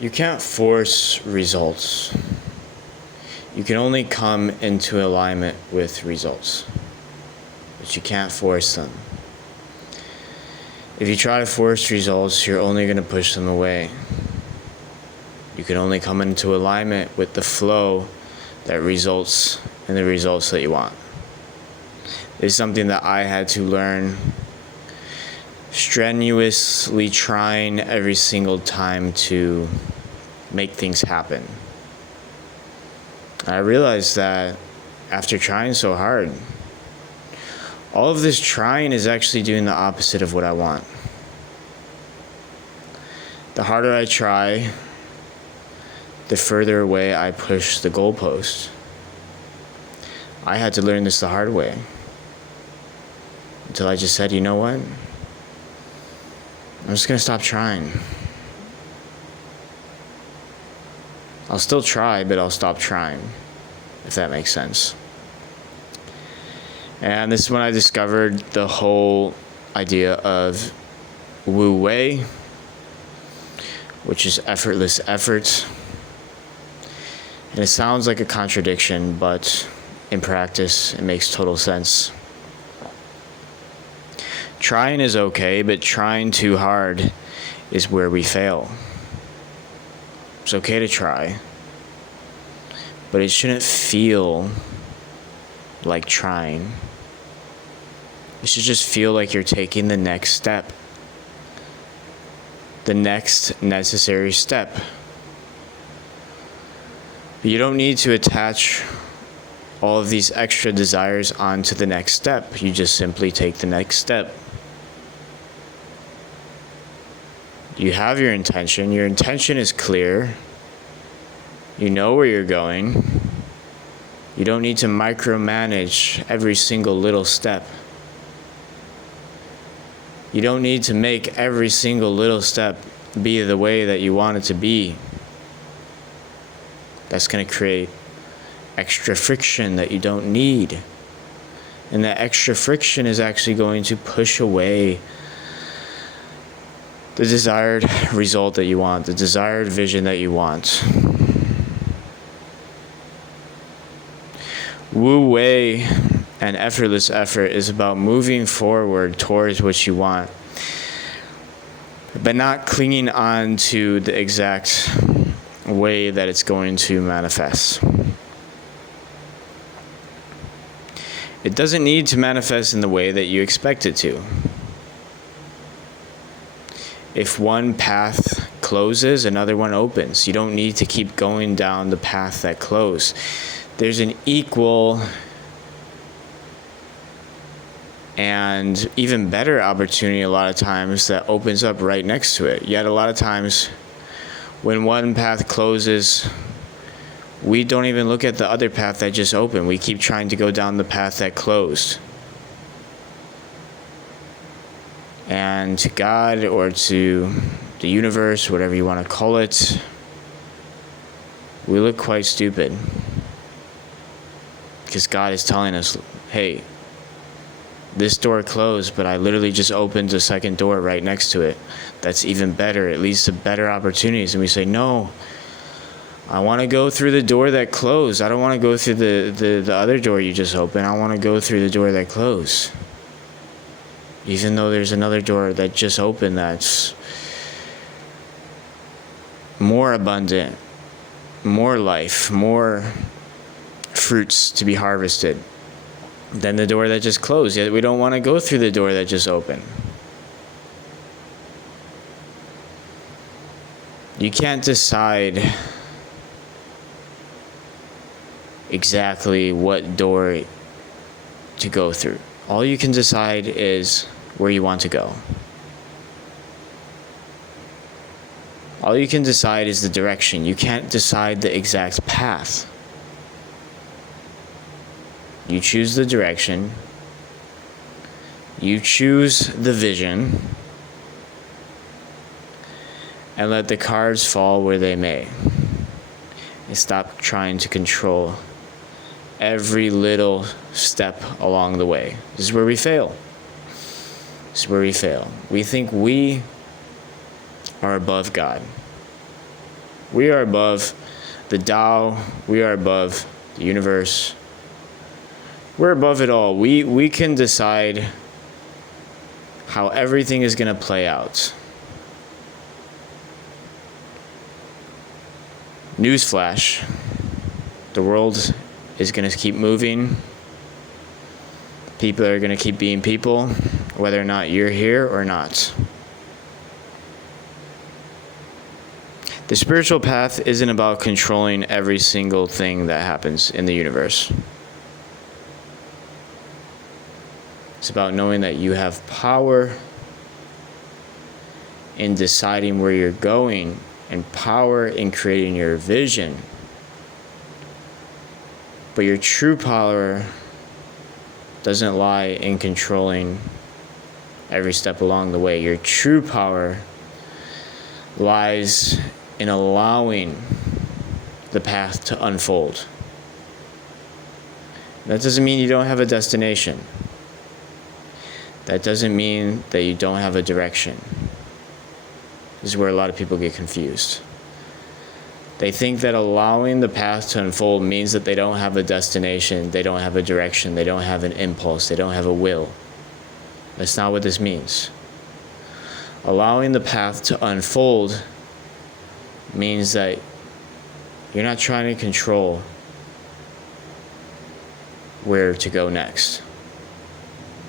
You can't force results. You can only come into alignment with results, but you can't force them. If you try to force results, you're only going to push them away. You can only come into alignment with the flow that results in the results that you want. It's something that I had to learn, strenuously trying every single time to make things happen. I realized that after trying so hard, all of this trying is actually doing the opposite of what I want. The harder I try, the further away I push the goalpost. I had to learn this the hard way. Until I just said, you know what? I'm just going to stop trying. I'll still try, but I'll stop trying, if that makes sense. And this is when I discovered the whole idea of Wu Wei, which is effortless effort. And it sounds like a contradiction, but in practice, it makes total sense. Trying is okay, but trying too hard is where we fail. It's okay to try, but it shouldn't feel like trying. It should just feel like you're taking the next step, the next necessary step. But you don't need to attach all of these extra desires onto the next step. You just simply take the next step. You have your intention. Your intention is clear. You know where you're going. You don't need to micromanage every single little step. You don't need to make every single little step be the way that you want it to be. That's going to create extra friction that you don't need. And that extra friction is actually going to push away the desired result that you want, the desired vision that you want. Wu Wei and effortless effort is about moving forward towards what you want, but not clinging on to the exact way that it's going to manifest. It doesn't need to manifest in the way that you expect it to. If one path closes, another one opens. You don't need to keep going down the path that closed. There's an equal and even better opportunity a lot of times that opens up right next to it. Yet a lot of times when one path closes, we don't even look at the other path that just opened. We keep trying to go down the path that closed. And to God or to the universe, whatever you want to call it, we look quite stupid. Because God is telling us, hey, this door closed, but I literally just opened a second door right next to it. That's even better. It leads to better opportunities. And we say, no, I want to go through the door that closed. I don't want to go through the other door you just opened. I want to go through the door that closed. Even though there's another door that just opened that's more abundant, more life, more fruits to be harvested than the door that just closed. Yet we don't want to go through the door that just opened. You can't decide exactly what door to go through. All you can decide is where you want to go. All you can decide is the direction. You can't decide the exact path. You choose the direction. You choose the vision. And let the cards fall where they may. And stop trying to control every little step along the way. This is where we fail. This is where we fail. We think we are above God. We are above the Tao. We are above the universe. We're above it all. We can decide how everything is going to play out. Newsflash, the world is going to keep moving. People are going to keep being people, whether or not you're here or not. The spiritual path isn't about controlling every single thing that happens in the universe. It's about knowing that you have power in deciding where you're going and power in creating your vision. But your true power doesn't lie in controlling every step along the way. Your true power lies in allowing the path to unfold. That doesn't mean you don't have a destination. That doesn't mean that you don't have a direction. This is where a lot of people get confused. They think that allowing the path to unfold means that they don't have a destination, they don't have a direction, they don't have an impulse, they don't have a will. That's not what this means. Allowing the path to unfold means that you're not trying to control where to go next.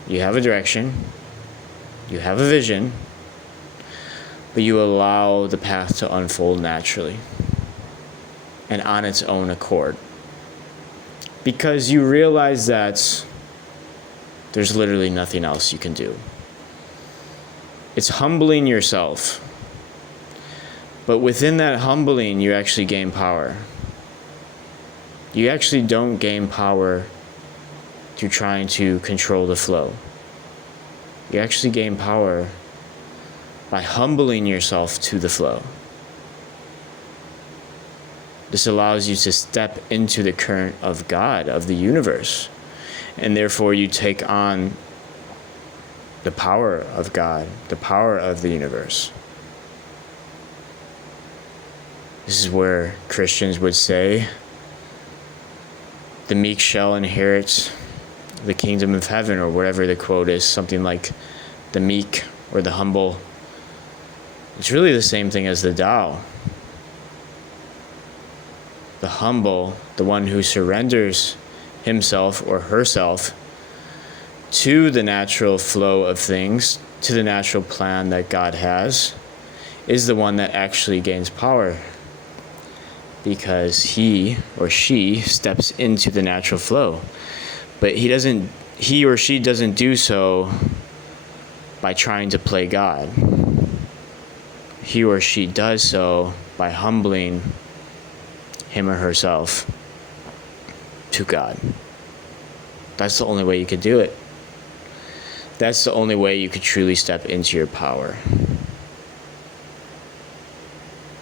You have a direction, you have a vision, but you allow the path to unfold naturally and on its own accord. Because you realize that there's literally nothing else you can do. It's humbling yourself. But within that humbling, you actually gain power. You actually don't gain power through trying to control the flow. You actually gain power by humbling yourself to the flow. This allows you to step into the current of God, of the universe, and therefore you take on the power of God, the power of the universe. This is where Christians would say, the meek shall inherit the kingdom of heaven, or whatever the quote is, something like the meek or the humble. It's really the same thing as the Tao. The humble, the one who surrenders himself or herself to the natural flow of things, to the natural plan that God has, is the one that actually gains power, because he or she steps into the natural flow. But he or she doesn't do so by trying to play God. He or she does so by humbling him or herself to God. That's the only way you could do it. That's the only way you could truly step into your power.